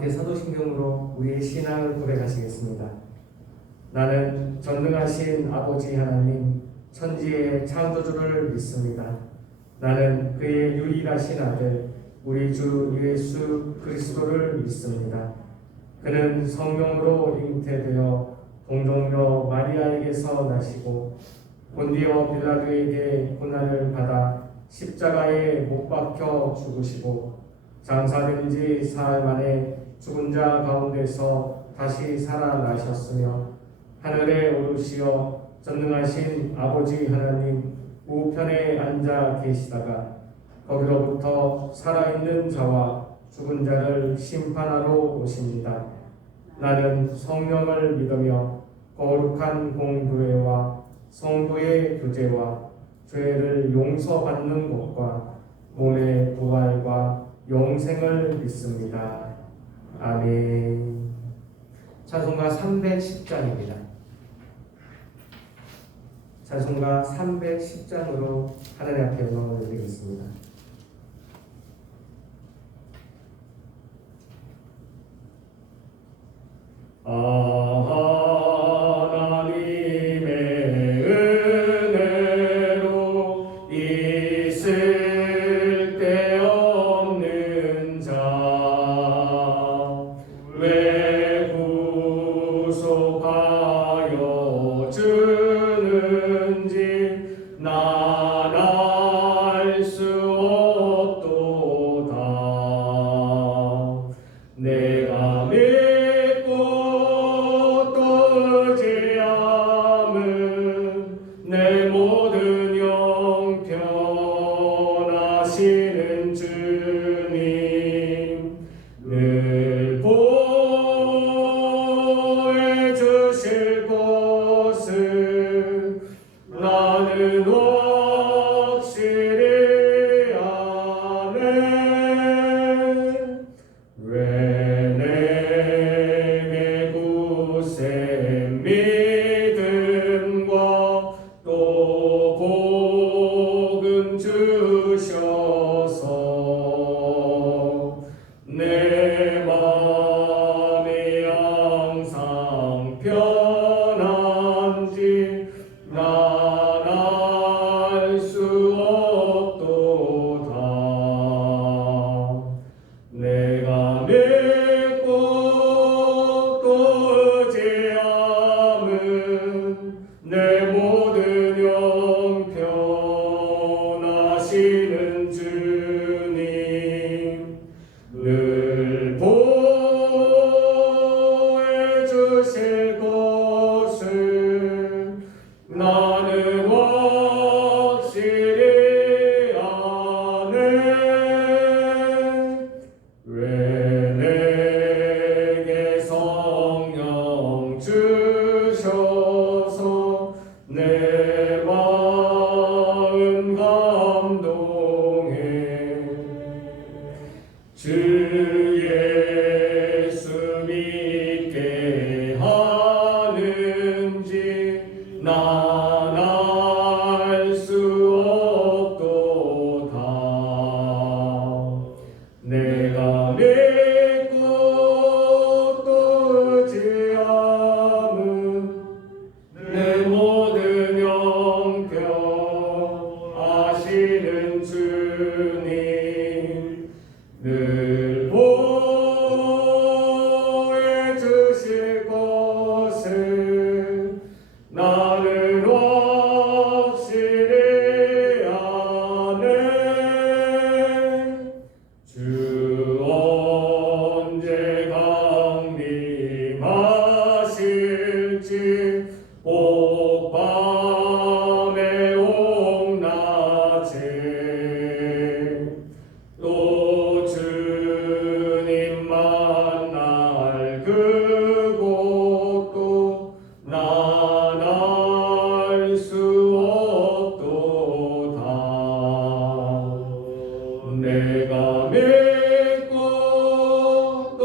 함께 사도신경으로 우리의 신앙을 고백하시겠습니다. 나는 전능하신 아버지 하나님, 천지의 창조주를 믿습니다. 나는 그의 유일하신 아들, 우리 주 예수 그리스도를 믿습니다. 그는 성령으로 잉태되어 동정녀 마리아에게서 나시고 본디오 빌라도에게 고난을 받아 십자가에 못 박혀 죽으시고 장사된 지 사흘 만에 죽은 자 가운데서 다시 살아나셨으며 하늘에 오르시어 전능하신 아버지 하나님 우편에 앉아 계시다가 거기로부터 살아있는 자와 죽은 자를 심판하러 오십니다. 나는 성령을 믿으며 거룩한 공교회와 성도의 교제와 죄를 용서받는 것과 몸의 부활과 영생을 믿습니다. 아멘. 찬송가 310장입니다. 찬송가 310장으로 하나님 앞에 영광을 드리겠습니다. 하나님의 은혜로 있을 데 없는 자 왜 구속하여 주는지 난 알 수 없도다. 내가 믿고 또 의지함은 내 모든 영편하시는 주님 늘 보호해 주실 것을 나는 확실히 아네. 왜 내게 굳센 믿음과 또 복음 주셔서 내 마음이 항상 편한지 난 알 수 없도다. 내가 믿고 또 의지함은 내 모든 영편하시는 주님 늘 보호해 주실 것을 나는 확실히 아네. 왜 내게 성령 주셔서 내 마음 감동해 주 예수 믿게 하는지 난 알 수 없도다. 내가 믿고 또 의지함은 내 모든 영편하시는 주님 늘 보호해 주실 것을 나는 확실히 아네. 주 언제 강림하실지 옥밤에 옥낮에 또 주님 만날 그곳도 난 알 수 없도다. 내가 믿고 또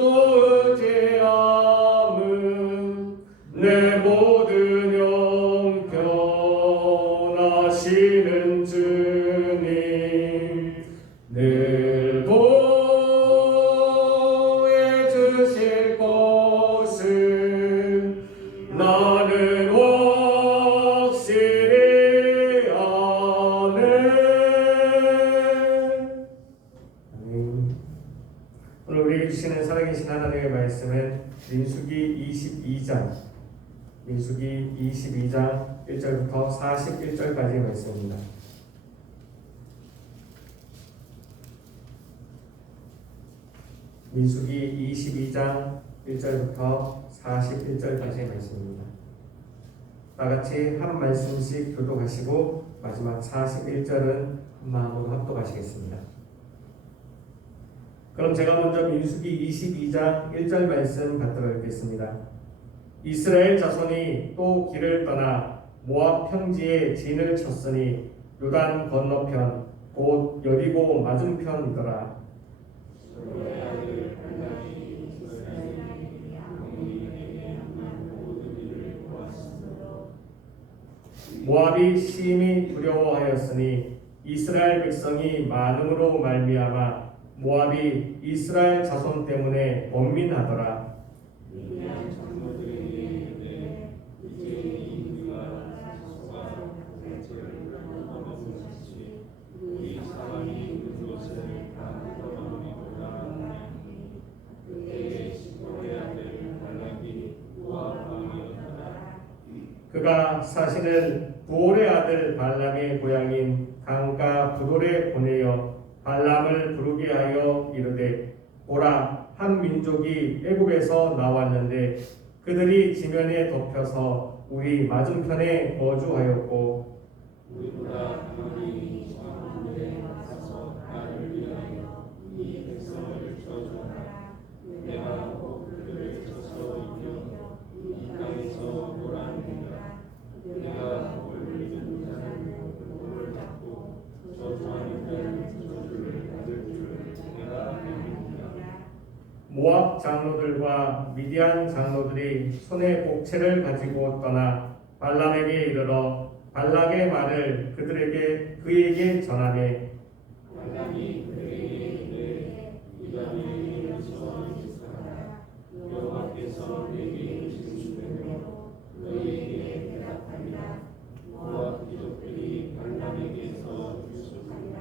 의지함은 내 모든 영편하시는 주님 늘 보호해 주실 민수기 22장 1절부터 41절까지 말씀입니다. 민수기 22장 1절부터 41절까지 말씀입니다. 다같이 한 말씀씩 교독하시고 마지막 41절은 마음으로 합독하시겠습니다. 그럼 제가 먼저 민수기 22장 1절 말씀 받들어 읽겠습니다. 이스라엘 자손이 또 길을 떠나 모압 평지에 진을 쳤으니 요단 건너편 곧 여리고 맞은편이더라. 모압이 심히 두려워하였으니 이스라엘 백성이 많음으로 말미암아 모압이 이스라엘 자손 때문에 번민하더라. 그가 사신을 부올의 아들 발람의 고향인 강가 부돌에 보내어 발람을 부르게 하여 이르되 보라 한 민족이 애굽에서 나왔는데 그들이 지면에 덮여서 우리 맞은편에 거주하였고 우리보다 가만히 저하늘에 가서 나를 위하여 이 백성을 저주하라. 내가 곧 그들을 쳐서 이겨 이 땅에서 몰아내리라. 내가 복을 믿은 자는 복을 받고 저주하는 자는 저주를 받을 줄 내가 알미니라. 모압 장로들과 미디안 장로들이 손에 복채를 가지고 떠나 발람에게 이르러 발락의 말을 그에게 전하되 발람이 그에게 이르되 네가 내게서 인사하라. 여호와께서 내게 주신 대로 너희에게 대답하리라. 모압 귀족들이 발람에게서 유숙하리라.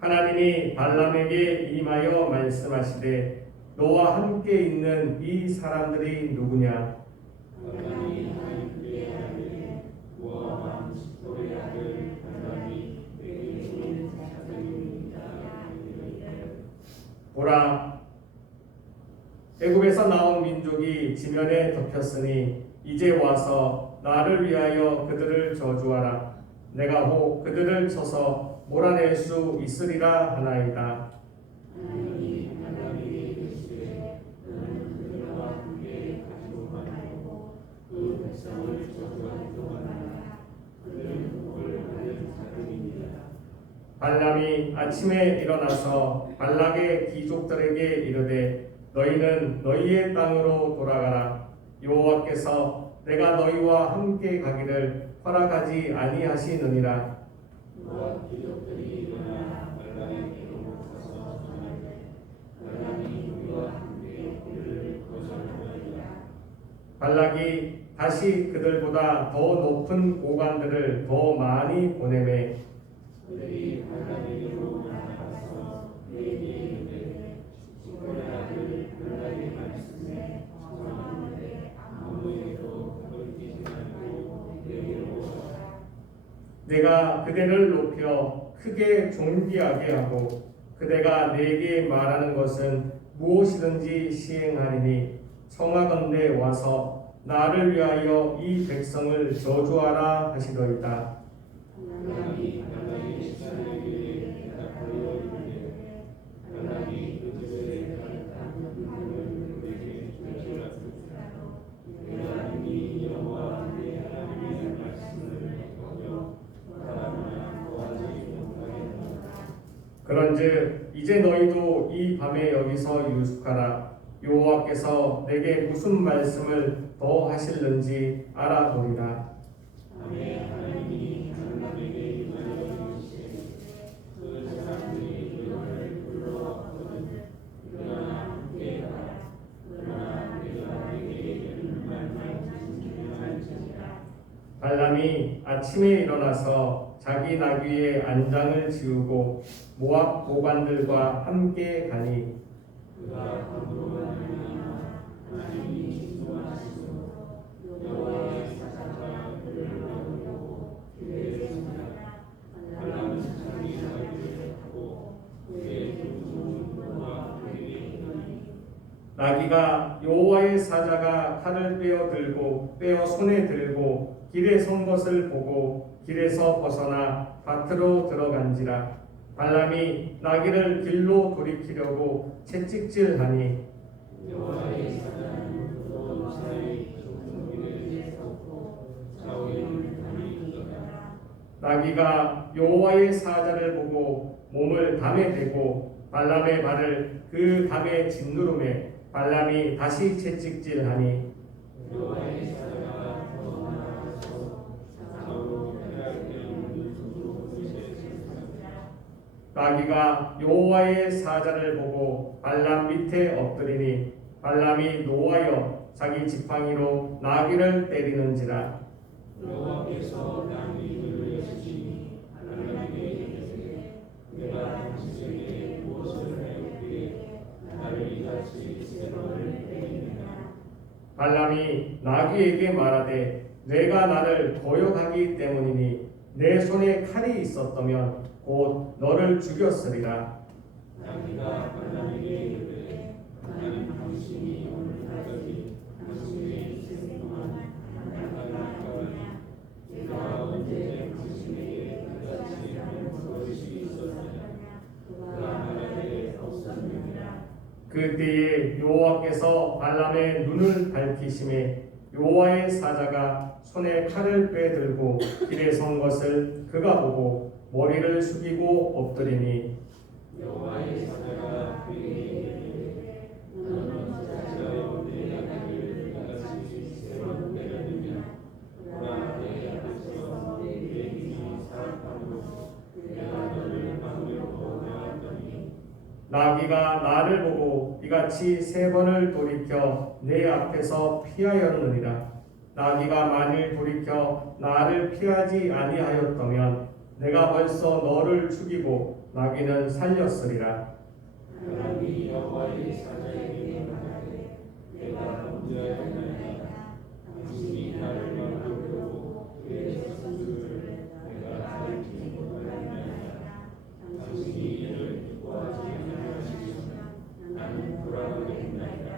하나님이 발람에게 임하여 말씀하시되 너와 함께 있는 이 사람들이 누구냐? 발람이 하나님께 하되 모압 왕 십볼의 아들 발람이 내게 있는 자들입니다. 보라 애굽에서 나온 민족이 지면에 덮였으니 이제 와서 나를 위하여 그들을 저주하라. 내가 혹 그들을 쳐서 몰아낼 수 있으리라 하나이다. 하나님이 발람에게 이르시되 너는 그들과 함께 가지고 말고 그 백성을 저주하지도 말라. 그들은 복을 받은 자들입니다. 발람이 아침에 일어나서 발락의 귀족들에게 이르되 너희는 너희의 땅으로 돌아가라. 여호와께서 내가 너희와 함께 가기를 허락하지 아니하시느니라. 모압 귀족들이 일어나 발람에게로 가서 전하되 발람이 우리와 함께 그를 거절하리라. 발락이 다시 그들보다 더 높은 고관들을 더 많이 보내매 그들이 발람에게로 나아가서 그에게 이르되 십볼의 아들 발람의 말씀에 정하는데 아무에게도 거리끼지 말고 내게로 오라. 내가 그대를 높여 크게 존귀하게 하고 그대가 내게 말하는 것은 무엇이든지 시행하리니 청하건대 와서 나를 위하여 이 백성을 저주하라 하시더이다. 발람이 발람의 식사에게 대답하여 이르되 발람이 그들의 가르침을 그에게 조절할지라도 내가 이미 여호와 내 하나님의 말씀을 어겨 바라나 구하지 못하겠노라. 그런즉 이제 너희도 이 밤에 여기서 유숙하라. 여호와께서 내게 무슨 말씀을 더 하실는지 알아보리라. 밤에 하나님이 발람에게 임하여 이르시되 그 사람들이 너를 불러왔거든. 그러나 함께 가라. 그러나 내가 내게 이르는 말만 진실할지니라. 발람이 아침에 일어나서 자기 나귀의 안장을 지우고 모압 고관들과 함께 가니 그가 함으로 말미암아 하나님이 진노하시고 여호와의 사자가 그를 바라보고 길에 서니라. 발람은 자기 나귀를 타고 그의 두 종과 그에게 이르니 나귀가 여호와의 사자가 칼을 빼어 손에 들고 길에 선 것을 보고 길에서 벗어나 밭으로 들어간지라. 발람이 나귀를 길로 돌이키려고 채찍질하니 여호와의 사자는 그 사이 종소리를 쏟고 좌우에는 담이 있더라. 나귀가 여호와의 사자를 보고 몸을 담에 대고 발람의 발을 그 담에 짓누르매 발람이 다시 채찍질하니 여호와의 사자가 더 나아가서 좌우로 피할 때는 두 곳에 섰으라. 나귀가 여호와의 사자를 보고 발람 밑에 엎드리니 발람이 노하여 자기 지팡이로 나귀를 때리는지라. 여호와께서 나귀를 여시니 발람에게 이르시되 내가 당신에게 무엇을 하였기에 나를 이같이 세 번을 때리느냐. 발람이 나귀에게 말하되 내가 나를 거역하기 때문이니 내 손에 칼이 있었다면 곧 너를 죽였으리라. 나귀가 발람에게 이르되 나는 당신이 오늘까지 당신의 인생 동안 나가는 가오냐. 내가 언제 당신에게 그같이 하는 것이 있었느냐. 그가 말하되 없었느니라. 그때에 여호와께서 발람의 눈을 밝히심에 여호와의 사자가 손에 칼을 빼들고 길에 선 것을 그가 보고 머리를 숙이고 엎드리니 여호와의 사자가 그에게 이르되 너는 어찌하여 내 나귀를 그같이 세 번 때렸느냐. 보라 내 앞에서 내 힘이 사악함으로 내가 너를 막으려고 나왔더니 나귀가 나를 보고 이같이 세 번을 돌이켜 내 앞에서 피하였느니라. 나귀가 만일 돌이켜 나를 피하지 아니하였다면 내가 벌써 너를 죽이고 나귀는 살렸으리라. 발람이 여호와의 사자에게 말하되 내가 범죄하였나이다. 당신이 나를 막으려고 그에서 선 줄을 내가 가르치지 못하였나이다. 당신이 이를 기뻐하지 아니하시면 나는 돌아가겠나이다.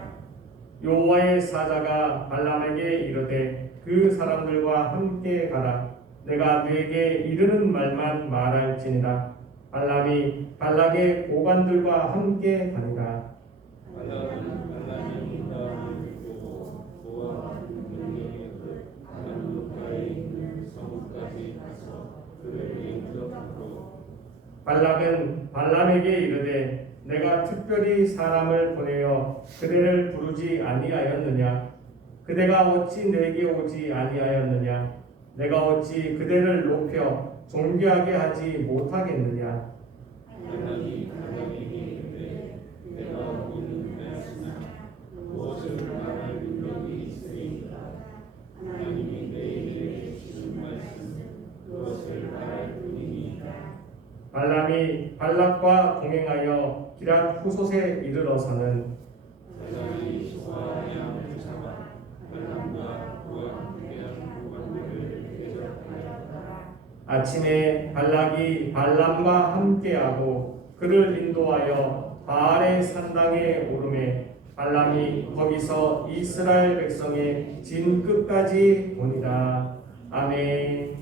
여호와의 사자가 발람에게 이르되 그 사람들과 함께 가라. 내가 네게 이르는 말만 말할지니라. 발람이 발락의 고관들과 함께 가니라. 발람이 인도함을 보고 모압 능력의 끝 아람노가에 있는 성까지 가서 그를 인도하고 발락은 발람에게 이르되 내가 특별히 사람을 보내어 그대를 부르지 아니하였느냐. 그대가 어찌 내게 오지 아니하였느냐. 내가 어찌 그대를 높여 존귀하게 하지 못하겠느냐. 발람이 발람에게 이르되 내가 오기는 하였으나 무엇을 말할 능력이 있으리까. 하나님이 내게 주신 말씀 그것을 말할 뿐이니이다. 발람이 발락과 동행하여 기랏 후솥에 이르러서는 발람이 소와 양을 잡아 발람과 그와 함께한 고관들을 대접하였더라. 아침에 발락이 발람과 함께하고 그를 인도하여 바알의 산당에 오르매 발람이 거기서 이스라엘 백성의 진 끝까지 보니라. 아멘.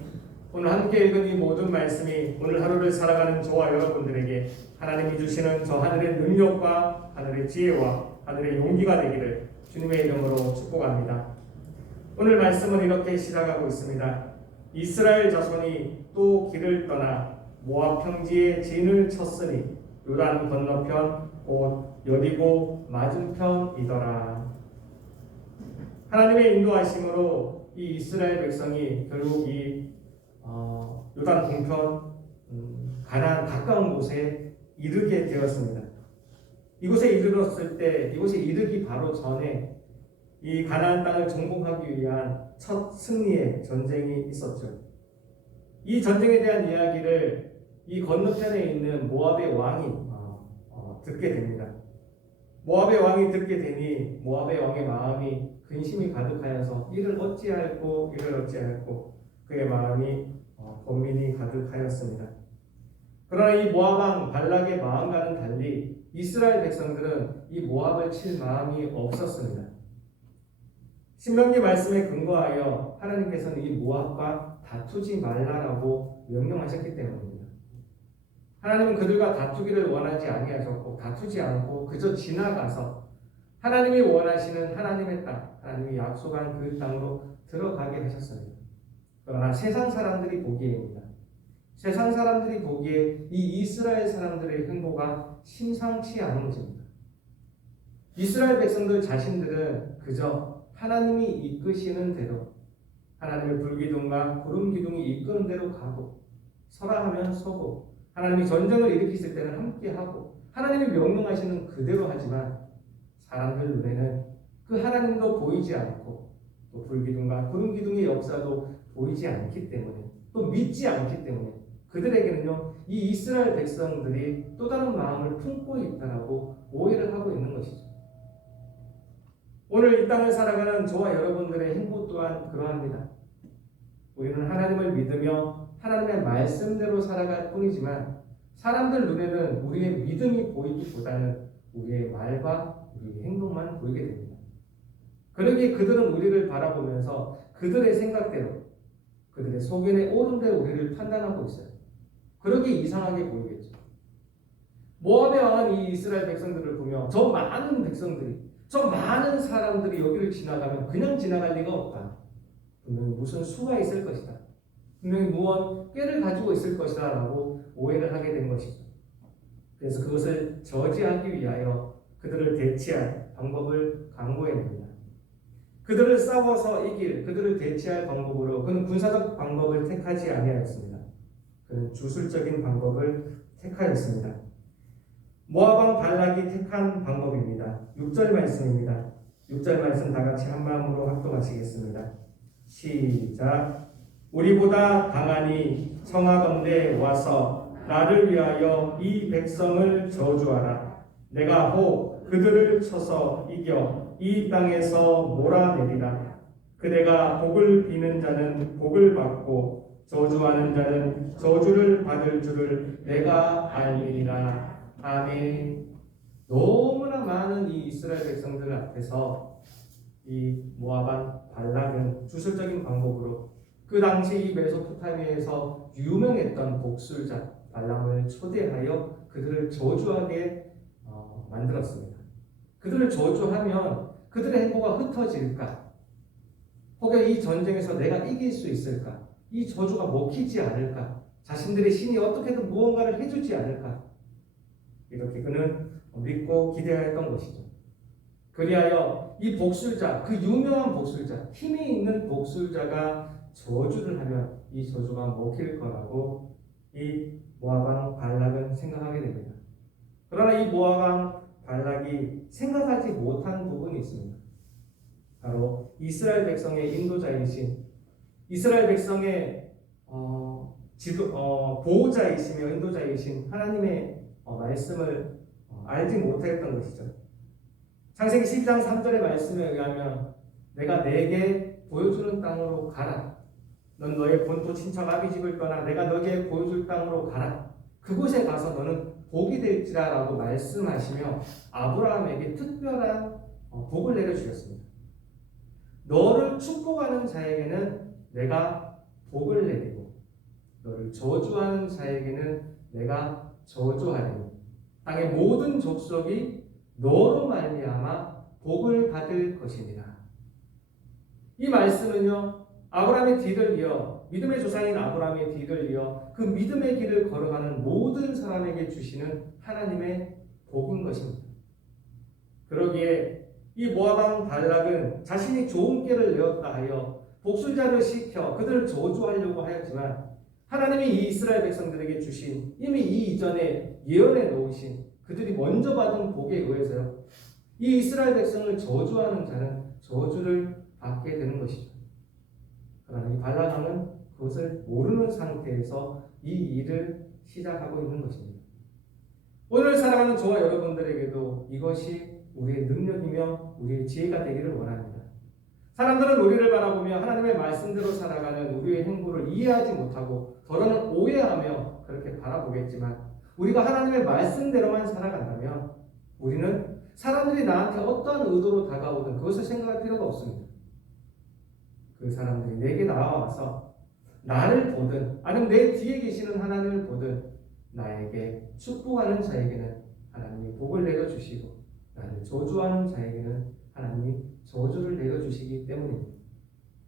오늘 함께 읽은 이 모든 말씀이 오늘 하루를 살아가는 저와 여러분들에게 하나님이 주시는 저 하늘의 능력과 하늘의 지혜와 하늘의 용기가 되기를 주님의 이름으로 축복합니다. 오늘 말씀은 이렇게 시작하고 있습니다. 이스라엘 자손이 또 길을 떠나 모압 평지에 진을 쳤으니 요단 건너편 곧 여리고 맞은편이더라. 하나님의 인도하심으로 이 이스라엘 백성이 결국 이 요단 동편 가나안 가까운 곳에 이르게 되었습니다. 이곳에 이르렀을 때 이곳에 이르기 바로 전에 이 가나안 땅을 정복하기 위한 첫 승리의 전쟁이 있었죠. 이 전쟁에 대한 이야기를 이 건너편에 있는 모압의 왕이 듣게 됩니다. 모압의 왕이 듣게 되니 모압의 왕의 마음이 근심이 가득하여서 이를 어찌할꼬 그의 마음이 번민이 가득하였습니다. 그러나 이 모압 왕 발락의 마음과는 달리 이스라엘 백성들은 이 모압을 칠 마음이 없었습니다. 신명기 말씀에 근거하여 하나님께서는 이 모압과 다투지 말라라고 명령하셨기 때문입니다. 하나님은 그들과 다투기를 원하지 아니하셨고 다투지 않고 그저 지나가서 하나님이 원하시는 하나님의 땅, 하나님이 약속한 그 땅으로 들어가게 하셨습니다. 그러나 세상 사람들이 보기에입니다. 세상 사람들이 보기에 이 이스라엘 사람들의 행보가 심상치 않은 것입니다. 이스라엘 백성들 자신들은 그저 하나님이 이끄시는 대로 하나님의 불기둥과 구름기둥이 이끄는 대로 가고 서라 하면 서고 하나님이 전쟁을 일으키실 때는 함께하고 하나님이 명령하시는 그대로 하지만 사람들 눈에는 그 하나님도 보이지 않고 또 불기둥과 구름기둥의 역사도 보이지 않기 때문에 또 믿지 않기 때문에 그들에게는요 이 이스라엘 백성들이 또 다른 마음을 품고 있다라고 오해를 하고 있는 것이죠. 오늘 이 땅을 살아가는 저와 여러분들의 행보 또한 그러합니다. 우리는 하나님을 믿으며 하나님의 말씀대로 살아갈 뿐이지만 사람들 눈에는 우리의 믿음이 보이기보다는 우리의 말과 우리의 행동만 보이게 됩니다. 그러기에 그들은 우리를 바라보면서 그들의 생각대로 그들의 소견에 오른 대로 우리를 판단하고 있어요. 그러기에 이상하게 보이겠죠. 모압의 왕은 이 이스라엘 백성들을 보며 저 많은 백성들이 저 많은 사람들이 여기를 지나가면 그냥 지나갈 리가 없다. 분명히 무슨 수가 있을 것이다. 분명히 무언 꾀를 가지고 있을 것이다 라고 오해를 하게 된 것이죠. 그래서 그것을 저지하기 위하여 그들을 대치할 방법을 강구했습니다. 그들을 싸워서 이길, 그들을 대치할 방법으로 그는 군사적 방법을 택하지 아니하였습니다. 그는 주술적인 방법을 택하였습니다. 모압 왕 발락이 택한 방법입니다. 6절 말씀입니다. 6절 말씀 다 같이 한 마음으로 합독하시겠습니다. 시작. 우리보다 강하니 청하건대 와서 나를 위하여 이 백성을 저주하라. 내가 혹 그들을 쳐서 이겨 이 땅에서 몰아내리라. 그대가 복을 비는 자는 복을 받고 저주하는 자는 저주를 받을 줄을 내가 알리라. 아멘. 너무나 많은 이 이스라엘 백성들 앞에서 이 모압 왕 발락은 주술적인 방법으로 그 당시 이 메소포타미아에서 유명했던 복술자 발람을 초대하여 그들을 저주하게 만들었습니다. 그들을 저주하면 그들의 행보가 흩어질까? 혹여 이 전쟁에서 내가 이길 수 있을까? 이 저주가 먹히지 않을까? 자신들의 신이 어떻게든 무언가를 해주지 않을까? 이렇게 그는 믿고 기대하였던 것이죠. 그리하여 이 복술자, 그 유명한 복술자, 힘이 있는 복술자가 저주를 하면 이 저주가 먹힐 거라고 이 모압 왕 발락은 생각하게 됩니다. 그러나 이 모압 왕 발락이 생각하지 못한 부분이 있습니다. 바로 이스라엘 백성의 인도자이신, 이스라엘 백성의 보호자이시며 인도자이신 하나님의 말씀을 알지 못했던 것이죠. 창세기 10장 3절의 말씀에 의하면 내가 내게 보여주는 땅으로 가라. 넌 너의 본토 친척 아비 집을 떠나 내가 너에게 보여줄 땅으로 가라. 그곳에 가서 너는 복이 될지라 라고 말씀하시며 아브라함에게 특별한 복을 내려주셨습니다. 너를 축복하는 자에게는 내가 복을 내리고 너를 저주하는 자에게는 내가 저주하리니 땅의 모든 족속이 너로 말미암아 복을 받을 것이니라. 이 말씀은요 아브라함의 뒤를 이어 믿음의 조상인 아브라함의 뒤를 이어 그 믿음의 길을 걸어가는 모든 사람에게 주시는 하나님의 복인 것입니다. 그러기에 이 모압 왕 발락은 자신이 좋은 꾀를 내었다 하여 복술자를 시켜 그들을 저주하려고 하였지만 하나님이 이 이스라엘 백성들에게 주신 이미 이 이전에 예언해 놓으신 그들이 먼저 받은 복에 의해서요 이 이스라엘 백성을 저주하는 자는 저주를 받게 되는 것이죠. 그러나 이 발락 왕은 그것을 모르는 상태에서 이 일을 시작하고 있는 것입니다. 오늘 살아가는 저와 여러분들에게도 이것이 우리의 능력이며 우리의 지혜가 되기를 원합니다. 사람들은 우리를 바라보며 하나님의 말씀대로 살아가는 우리의 행보를 이해하지 못하고 더러는 오해하며 그렇게 바라보겠지만 우리가 하나님의 말씀대로만 살아간다면 우리는 사람들이 나한테 어떠한 의도로 다가오든 그것을 생각할 필요가 없습니다. 그 사람들이 내게 나와서 나를 보든 아니면 내 뒤에 계시는 하나님을 보든 나에게 축복하는 자에게는 하나님이 복을 내려주시고 나를 저주하는 자에게는 하나님이 저주를 내려주시기 때문입니다.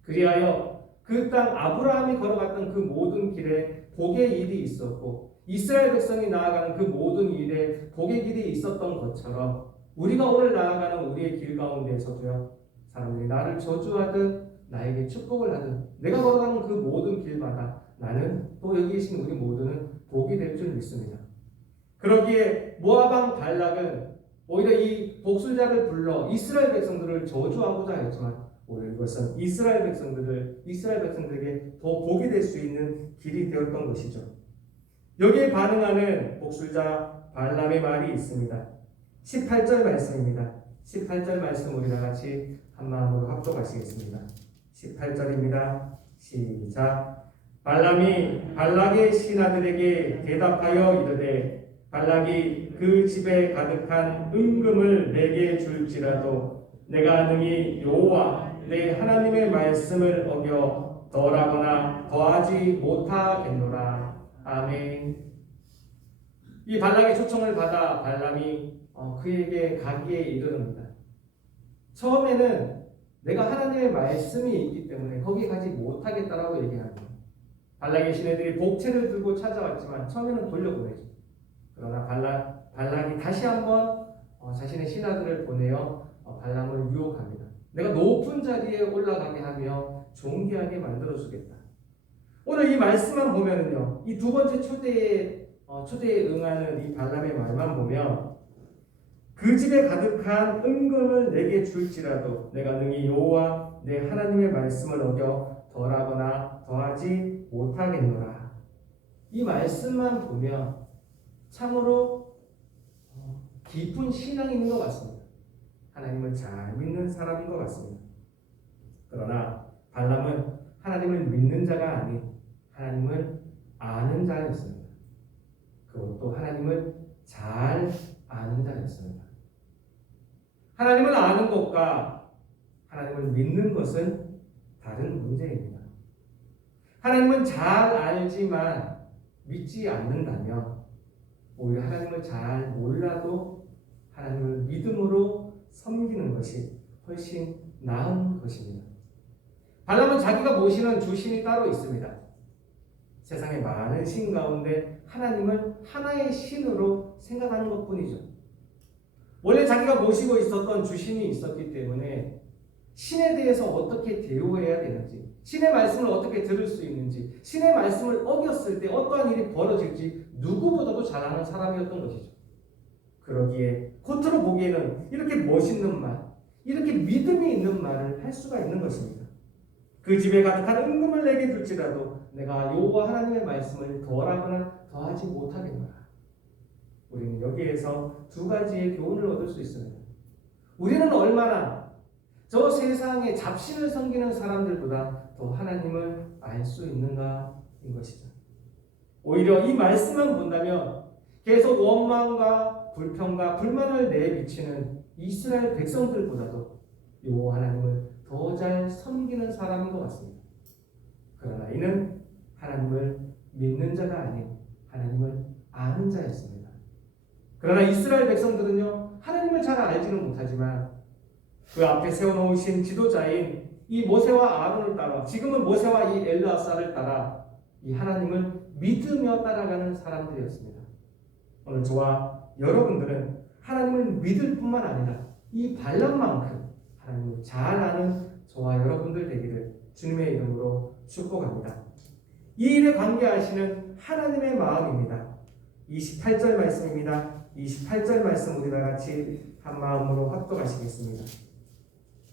그리하여 그 땅 아브라함이 걸어갔던 그 모든 길에 복의 일이 있었고 이스라엘 백성이 나아가는 그 모든 일에 복의 길이 있었던 것처럼 우리가 오늘 나아가는 우리의 길 가운데에서도요, 사람들이 나를 저주하든 나에게 축복을 하든 내가 걸어가는 그 모든 길마다 나는 또 여기 계신 우리 모두는 복이 될 줄 믿습니다. 그러기에 모압 왕 발락은 오히려 이 복술자를 불러 이스라엘 백성들을 저주하고자 했지만 오히려 이것은 이스라엘 백성들에게 더 복이 될 수 있는 길이 되었던 것이죠. 여기에 반응하는 복술자 발람의 말이 있습니다. 18절 말씀입니다. 18절 말씀 우리 다 같이 한 마음으로 합독하시겠습니다. 18절입니다. 시작. 발람이 발락의 신하들에게 대답하여 이르되 발락이 그 집에 가득한 은금을 내게 줄지라도 내가 능히 여호와 내 하나님의 말씀을 어겨 덜하거나 더하지 못하겠노라. 아멘. 이 발락의 초청을 받아 발람이 그에게 가기에 이르릅니다. 처음에는 내가 하나님의 말씀이 있기 때문에 거기 가지 못하겠다라고 얘기합니다. 발락의 신하들이 복채를 들고 찾아왔지만 처음에는 돌려보내죠. 그러나 발락이 다시 한번 자신의 신하들을 보내어 발람을 유혹합니다. 내가 높은 자리에 올라가게 하며 존귀하게 만들어주겠다. 오늘 이 말씀만 보면은요, 이 두 번째 초대에 응하는 이 발람의 말만 보면 그 집에 가득한 은금을 내게 줄지라도 내가 능히 여호와 내 하나님의 말씀을 어겨 덜하거나 더하지 못하겠노라. 이 말씀만 보면 참으로 깊은 신앙이 있는 것 같습니다. 하나님을 잘 믿는 사람인 것 같습니다. 그러나 발람은 하나님을 믿는 자가 아닌 하나님을 아는 자였습니다. 그것도 하나님을 잘 아는 자였습니다. 하나님을 아는 것과 하나님을 믿는 것은 다른 문제입니다. 하나님은 잘 알지만 믿지 않는다면 오히려 하나님을 잘 몰라도 하나님을 믿음으로 섬기는 것이 훨씬 나은 것입니다. 발람은 자기가 모시는 주신이 따로 있습니다. 세상의 많은 신 가운데 하나님을 하나의 신으로 생각하는 것뿐이죠. 원래 자기가 모시고 있었던 주신이 있었기 때문에 신에 대해서 어떻게 대우해야 되는지, 신의 말씀을 어떻게 들을 수 있는지, 신의 말씀을 어겼을 때 어떠한 일이 벌어질지 누구보다도 잘 아는 사람이었던 것이죠. 그러기에 겉으로 보기에는 이렇게 멋있는 말, 이렇게 믿음이 있는 말을 할 수가 있는 것입니다. 그 집에 가득한 은금을 내게 줄지라도 내가 여호와 하나님의 말씀을 덜하거나 더하지 못하겠노라. 우리는 여기에서 두 가지의 교훈을 얻을 수 있습니다. 우리는 얼마나 저 세상의 잡신을 섬기는 사람들보다 더 하나님을 알 수 있는가인 것이죠. 오히려 이 말씀만 본다면 계속 원망과 불평과 불만을 내비치는 이스라엘 백성들보다도 여호와 하나님을 더 잘 섬기는 사람인 것 같습니다. 그러나 이는 하나님을 믿는 자가 아닌 하나님을 아는 자였습니다. 그러나 이스라엘 백성들은요, 하나님을 잘 알지는 못하지만 그 앞에 세워놓으신 지도자인 이 모세와 아론을 따라, 지금은 모세와 이 엘르아사를 따라 이 하나님을 믿으며 따라가는 사람들이었습니다. 오늘 저와 여러분들은 하나님을 믿을 뿐만 아니라 이 발람만큼 하나님을 잘 아는 저와 여러분들 되기를 주님의 이름으로 축복합니다. 이 일에 관계하시는 하나님의 마음입니다. 28절 말씀입니다. 28절 말씀 우리 다 같이 한 마음으로 합독하시겠습니다.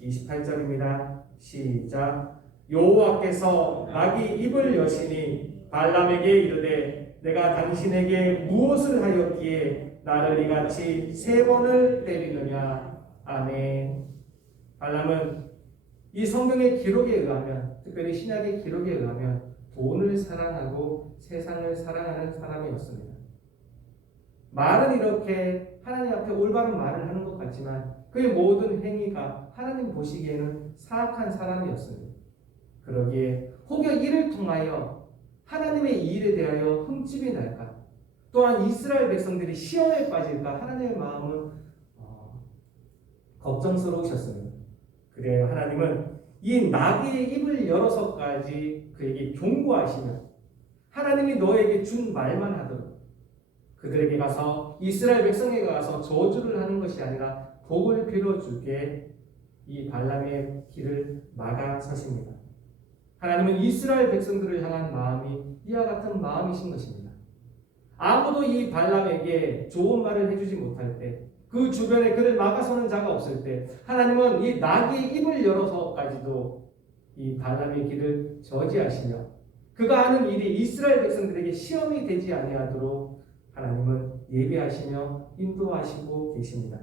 28절입니다. 시작. 여호와께서 나귀 입을 여시니 발람에게 이르되 내가 당신에게 무엇을 하였기에 나를 이같이 3번을 때리느냐. 아멘. 발람은 이 성경의 기록에 의하면, 특별히 신약의 기록에 의하면 돈을 사랑하고 세상을 사랑하는 사람이었습니다. 말은 이렇게 하나님 앞에 올바른 말을 하는 것 같지만 그의 모든 행위가 하나님 보시기에는 사악한 사람이었습니다. 그러기에 혹여 이를 통하여 하나님의 이 일에 대하여 흠집이 날까, 또한 이스라엘 백성들이 시험에 빠질까 하나님의 마음은 걱정스러우셨습니다. 그래요. 하나님은 이 나귀의 입을 열어서까지 그에게 경고하시며 하나님이 너에게 준 말만 하도록 그들에게 가서 이스라엘 백성에게 가서 저주를 하는 것이 아니라 복을 빌어주게 이 발람의 길을 막아서십니다. 하나님은 이스라엘 백성들을 향한 마음이 이와 같은 마음이신 것입니다. 아무도 이 발람에게 좋은 말을 해주지 못할 때, 그 주변에 그를 막아서는 자가 없을 때 하나님은 이 나귀의 입을 열어서까지도 이 발람의 길을 저지하시며 그가 하는 일이 이스라엘 백성들에게 시험이 되지 아니하도록 하나님은 예배하시며 인도하시고 계십니다.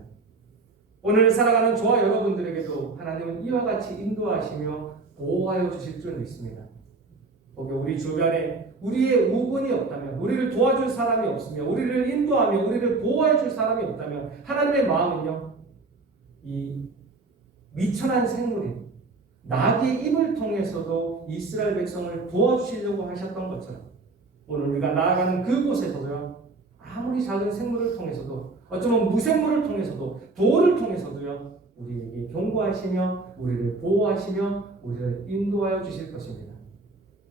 오늘 살아가는 저와 여러분들에게도 하나님은 이와 같이 인도하시며 보호하여 주실 줄 믿습니다. 우리 주변에 우리의 우군이 없다면, 우리를 도와줄 사람이 없으며, 우리를 인도하며 우리를 보호해 줄 사람이 없다면 하나님의 마음은요, 이 미천한 생물인 나귀의 입을 통해서도 이스라엘 백성을 도와주시려고 하셨던 것처럼 오늘 우리가 나아가는 그곳에서도요, 아무리 작은 생물을 통해서도, 어쩌면 무생물을 통해서도, 돌을 통해서도요, 우리에게 경고하시며 우리를 보호하시며 우리를 인도하여 주실 것입니다.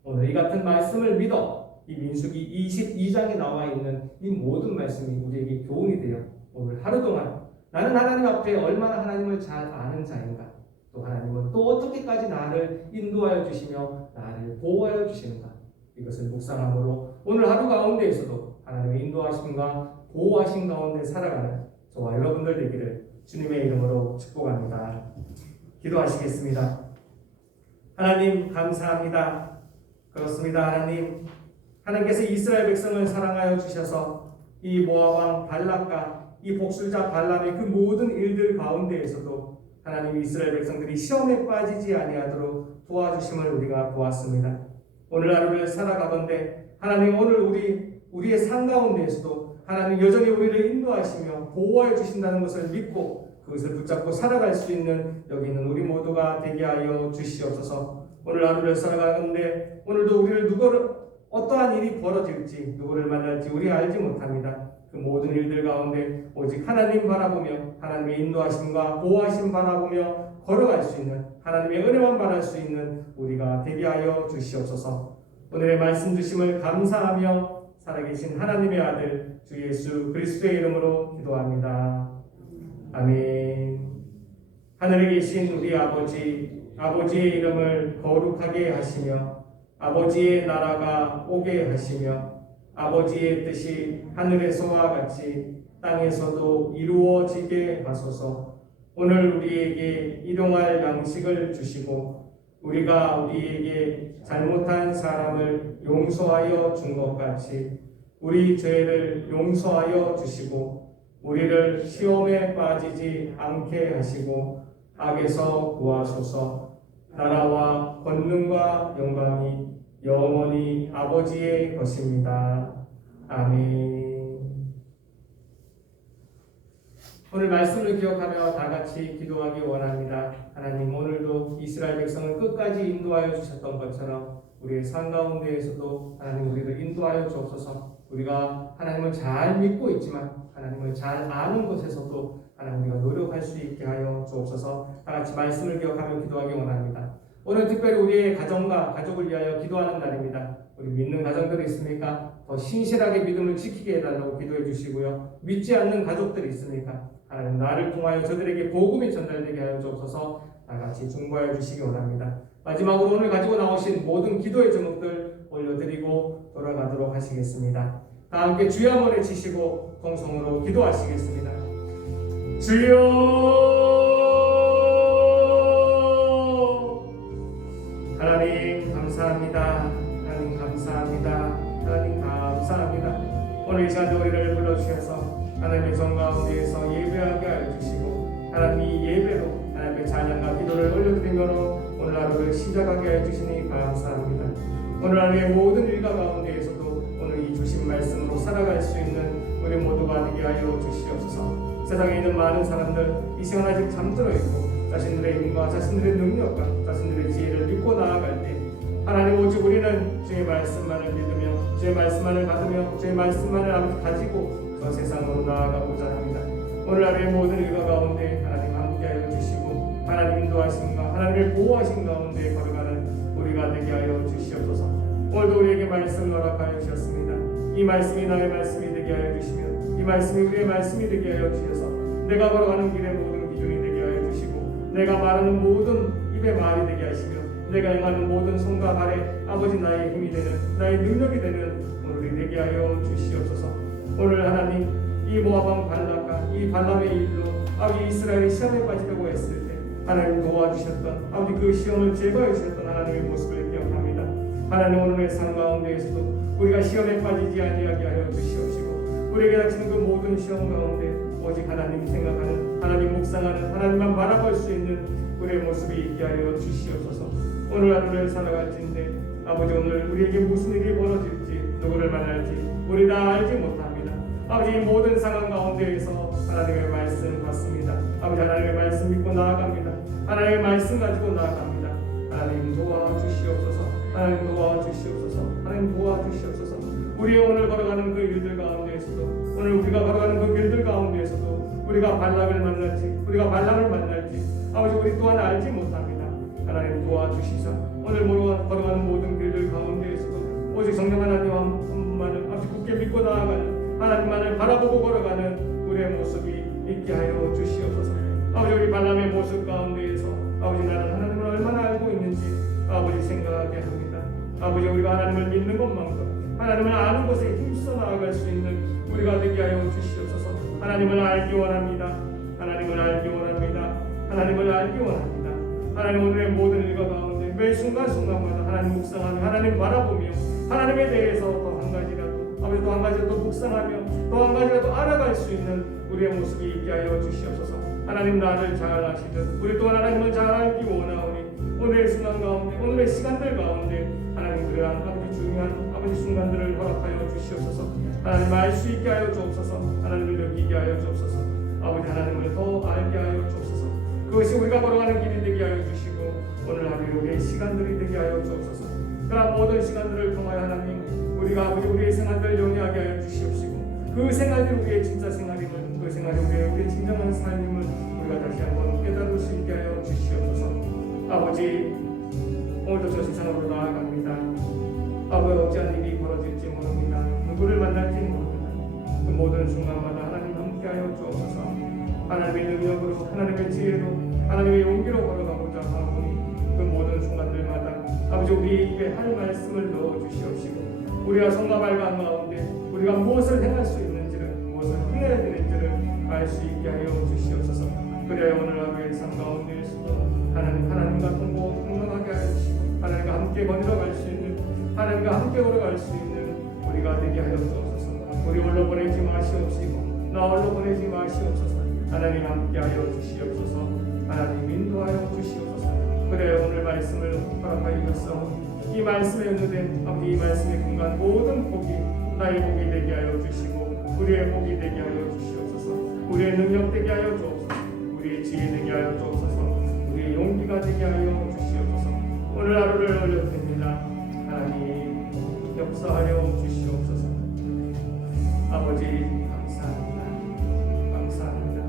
오늘 이 같은 말씀을 믿어 이 민수기 22장에 나와 있는 이 모든 말씀이 우리에게 교훈이 되어 오늘 하루 동안 나는 하나님 앞에 얼마나 하나님을 잘 아는 자인가, 또 하나님은 또 어떻게까지 나를 인도하여 주시며 나를 보호하여 주시는가, 이것을 묵상함으로 오늘 하루 가운데에서도 하나님의 인도하심과 보호하심 가운데 살아가는 저와 여러분들 되기를 주님의 이름으로 축복합니다. 기도하시겠습니다. 하나님 감사합니다. 그렇습니다. 하나님께서 이스라엘 백성을 사랑하여 주셔서 이 모압 왕 발락과 이 복술자 발람의 그 모든 일들 가운데에서도 하나님 이스라엘 백성들이 시험에 빠지지 아니하도록 도와주심을 우리가 보았습니다. 오늘 하루를 살아가건대 하나님 오늘 우리의 삶 가운데에서도 하나님 여전히 우리를 인도하시며 보호해 주신다는 것을 믿고 그것을 붙잡고 살아갈 수 있는 여기 있는 우리 모두가 되게 하여 주시옵소서. 오늘 하루를 살아가는데 오늘도 우리를 어떠한 일이 벌어질지, 누구를 만날지 우리 알지 못합니다. 그 모든 일들 가운데 오직 하나님 바라보며 하나님의 인도하심과 보호하심 바라보며 걸어갈 수 있는, 하나님의 은혜만 바랄 수 있는 우리가 되게 하여 주시옵소서. 오늘의 말씀 주심을 감사하며 살아계신 하나님의 아들 주 예수 그리스도의 이름으로 기도합니다. 아멘. 하늘에 계신 우리 아버지의 이름을 거룩하게 하시며 아버지의 나라가 오게 하시며 아버지의 뜻이 하늘에서와 같이 땅에서도 이루어지게 하소서. 오늘 우리에게 일용할 양식을 주시고 우리가 우리에게 잘못한 사람을 용서하여 준 것 같이 우리 죄를 용서하여 주시고 우리를 시험에 빠지지 않게 하시고 악에서 구하소서. 나라와 권능과 영광이 영원히 아버지의 것입니다. 아멘. 오늘 말씀을 기억하며 다 같이 기도하기 원합니다. 하나님, 오늘도 이스라엘 백성을 끝까지 인도하여 주셨던 것처럼 우리의 삶 가운데에서도 하나님 우리를 인도하여 주옵소서. 우리가 하나님을 잘 믿고 있지만 하나님을 잘 아는 곳에서도 하나님 우리가 노력할 수 있게 하여 주옵소서. 다 같이 말씀을 기억하며 기도하기 원합니다. 오늘 특별히 우리의 가정과 가족을 위하여 기도하는 날입니다. 우리 믿는 가정들이 있습니까? 더 신실하게 믿음을 지키게 해달라고 기도해 주시고요. 믿지 않는 가족들이 있습니까? 하나님 나를 통하여 저들에게 복음이 전달되게 하여 주옵소서. 다 같이 중보하여 주시기 원합니다. 마지막으로 오늘 가지고 나오신 모든 기도의 제목들 올려드리고 돌아가도록 하시겠습니다. 다 함께 주여 한번 외치시고 통성으로 기도하시겠습니다. 주여, 하나님 감사합니다. 하나님 감사합니다. 하나님 감사합니다. 오늘 이 시간에 우리를 불러주셔서 하나님의 정 가운데에서 예배하게 하여 주시고 하나님 이 예배로 하나님의 찬양과 기도를 올려드리며 오늘 하루를 시작하게 해주시니 감사합니다. 오늘 하루의 모든 일과 가운데에서도 오늘 이 주신 말씀으로 살아갈 수 있는 우리 모두가 되게 하여 주시옵소서. 세상에 있는 많은 사람들 이 시간 아직 잠들어 있고 자신들의 힘과 자신들의 능력과 자신들의 지혜를 믿고 나아갈 때 하나님 오직 우리는 주의 말씀만을 믿으며 주의 말씀만을 받으며 주의 말씀만을 가지고 저 세상으로 나아가고자 합니다. 오늘 하루의 모든 일과 가운데 하나님 함께하여 주시고 하나님 인도하심과 하나님의 보호하심 가운데 걸어가는 우리가 되게 하여 주시옵소서. 오늘도 우리에게 말씀을 허락하여 주셨습니다. 이 말씀이 나의 말씀이 되게 하여 주시며 이 말씀이 우리의 말씀이 되게 하여 주셔서 내가 걸어가는 길의 모든 기준이 되게 하여 주시고 내가 말하는 모든 입의 말이 되게 하시며 내가 행하는 모든 손과 발에 아버지 나의 힘이 되는 나의 능력이 되는 오늘이 되게 하여 주시옵소서. 오늘 하나님 이 모압 발락과 이 발람의 일로 아버지 이스라엘이 시험에 빠지려고 했을 때 하나님 도와주셨던 아버지 그 시험을 제거해 주셨던 하나님의 모습을 기억합니다. 하나님 오늘의 삶 가운데에서도 우리가 시험에 빠지지 아니하게 하여 주시옵시고 우리에게 닥치는 그 모든 시험 가운데 오직 하나님 생각하는 하나님 묵상하는 하나님만 바라볼 수 있는 우리의 모습이 있게 하여 주시옵소서. 오늘 하루를 살아갈진데 아버지 오늘 우리에게 무슨 일이 벌어질지 누구를 만날지 우리 다 알지 못합니다. 아버지 이 모든 상황 가운데에서 하나님의 말씀 받습니다. 아버지 하나님의 말씀 믿고 나아갑니다. 하나님의 말씀 가지고 나아갑니다. 하나님 도와주시옵소서. 하나님 도와주시옵소서. 하나님 도와주시옵소서. 우리 오늘 걸어가는 그 일들 가운데에서도 오늘 우리가 걸어가는 그 길들 가운데에서도 우리가 발락을 만날지 우리가 발람을 만날지 아버지 우리 또한 알지 못합니다. 하나님 도와주시사 오늘 걸어가는 모든 길들 가운데에서도 오직 성령 하나님만을 아버지 굳게 믿고 나아가는 하나님만을 바라보고 걸어가는 우리의 모습이 있게 하여 주시옵소서. 아버지 우리 발람의 모습 가운데에서 아버지 나는 하나님을 얼마나 알고 있는지 아버지 생각하게 합니다. 아버지 우리가 하나님을 믿는 것만큼 하나님을 아는 것에 힘써 나아갈 수 있는 우리가 되게 하여 주시옵소서. 하나님을 알기 원합니다. 하나님을 알기 원합니다. 하나님을 알기 원합니다. 하나님 오늘의 모든 일과 가운데 매 순간순간마다 하나님 묵상하며 하나님 바라보며 하나님에 대해서 더 한 가지라도 아버지 또 한 가지라도 묵상하며 또 한 가지라도 알아갈 수 있는 우리의 모습이 있게 하여 주시옵소서. 하나님 나를 잘 아시듯 우리 또한 하나님을 잘 알기 원하오니 오늘의 순간 가운데 오늘의 시간들 가운데 하나님 그러한 아버지 중요한 아버지 순간들을 허락하여 주시옵소서. 하나님 알 수 있게 하여 주옵소서. 하나님을 느끼게 하여 주옵소서. 아버지 하나님을 더 알게 하여 주옵소서. 그것이 우리가 걸어가는 길이 되게 하여 주시고 오늘 하루 우리의 시간들이 되게 하여 주옵소서. 그러한 모든 시간들을 통하여 하나님 우리가 아버지 우리의 생활들을 영위하게 하여 주시옵시고 그 생활이 우리의 진짜 생활임을 그 생활이 우리의 진정한 삶임을 우리가 다시 한번 깨달을 수 있게 하여 주시옵소서. 아버지 오늘도 저 세상으로 나아갑니다. 아버지 어찌한 일이 벌어질지 모릅니다. 누구를 만날지 모릅니다. 그 모든 순간마다 하나님 함께하여 주옵소서. 하나님의 능력으로 하나님의 지혜로 하나님의 용기로 걸어가고자 하오니 그 모든 순간들마다 아버지 우리 입에 할 말씀을 넣어주시옵시고 우리가 성과 발간 가운데 우리가 무엇을 행할 수 있는지를 무엇을 해야 되는지를 알 수 있게 하여 주시옵소서. 그래야 오늘 하루의 삶 가운데에서도 하나님과 동행하게 하여 주시고 하나님과 함께 거닐어갈 수 있는 하나님과 함께 걸어갈 수 있는 우리가 되게 하여 주옵소서. 우리 홀로 보내지 마시옵시고 나 홀로 보내지 마시옵소서. 하나님 함께하여 주시옵소서. 하나님 인도하여 주시옵소서. 그래 오늘 말씀을 허락하여 주옵소서. 이 말씀에 연루된 아버지 이 말씀의 공간 모든 복이 나의 복이 되게 하여 주시고 우리의 복이 되게 하여 주시옵소서. 우리의 능력 되게 하여 주옵소서. 우리의 지혜 되게 하여 주옵소서. 우리의 용기가 되게 하여 주시옵소서. 오늘 하루를 올려드립니다. 하나님 역사하여 주시옵소서. 아버지 감사합니다. 감사합니다.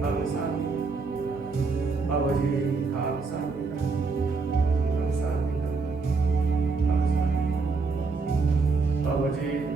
감사합니다. 아버지 감사합니다. 감사합니다. 감사합니다. 아버지